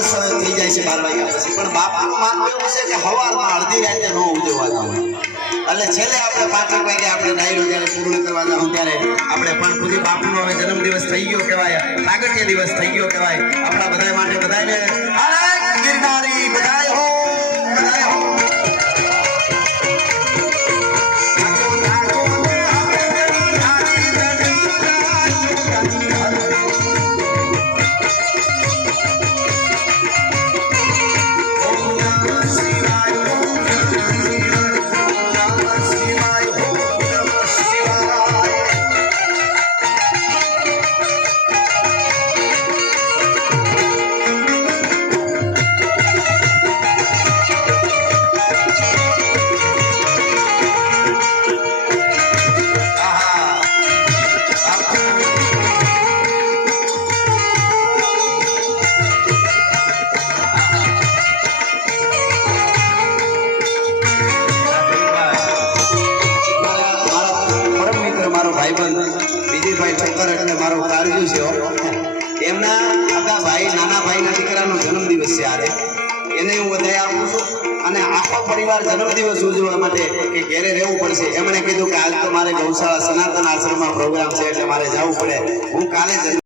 દિવસ થઈ જાય છે 12 વાગ્યા પછી, પણ બાપુનું માનવું એવું છે કે સવારમાં અડધી રાતે ન ઉજવવાના હોય. એટલે છેલ્લે આપણે 5 વાગે આપણે ડાયરો જ્યારે પૂર્ણ કરવા જાઉં ત્યારે આપણે પણ પૂરી બાપુનો હવે જન્મદિવસ થઈ ગયો કહેવાય, પ્રાગટ્ય દિવસ થઈ ગયો કહેવાય. આપણા બધા માટે બધાને ગિરનારી બધાય હો, બધાય હો. મારો ભાઈબંધ વિજયભાઈ ઠક્કર એટલે મારો કાળજુ છે. એમના આખા ભાઈ નાના ભાઈના દીકરાનો જન્મદિવસ છે આજે, એને હું વધારે આપું છું. અને આખો પરિવાર જન્મદિવસ ઉજવવા માટે કે ઘેરે રહેવું પડશે. એમણે કીધું કે આજ તો મારે ગૌશાળા સનાતન આશ્રમમાં પ્રોગ્રામ છે એટલે મારે જવું પડે. હું કાલે